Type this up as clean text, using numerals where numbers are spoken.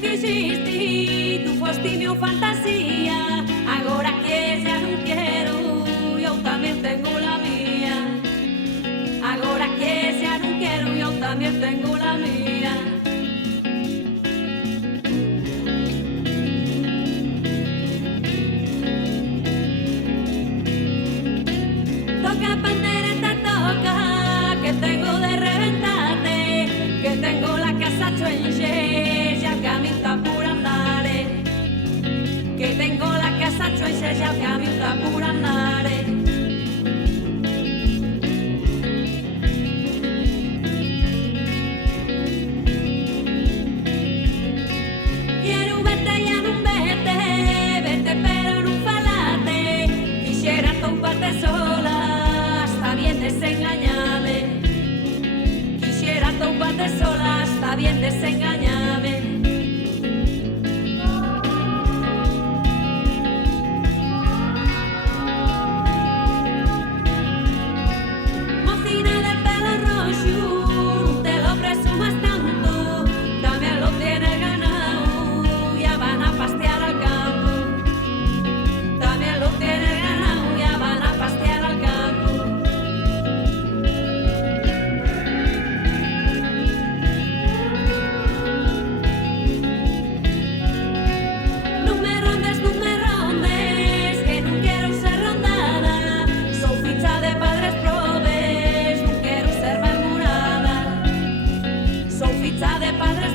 que existi, tu foste meu fantasía. Agora que xa non quero, eu tamén tengo la mía. Agora que xa non quero, eu tamén tengo la mía. Toca pandereta, toca, que tengo de reventarte, que tengo la casa chuenche, ya el camino está por andare. Que tengo la casa chuenche, ya el camino está por andare. Quiero verte, ya non vete, vete pero non falate. Quisiera toparte sola, está bien desengañame. Quisiera toparte sola, está bien desengañame. Mocina del pelo rojo, no te lo presumas tanto, también lo tienes ganado, ya van a pastear al campo. También lo tienes ganado, ya van a pastear al campo. No me rondes, que no quiero ser rondada. Soy ficha de padres probes, no quiero ser murmurada. Soy ficha de padres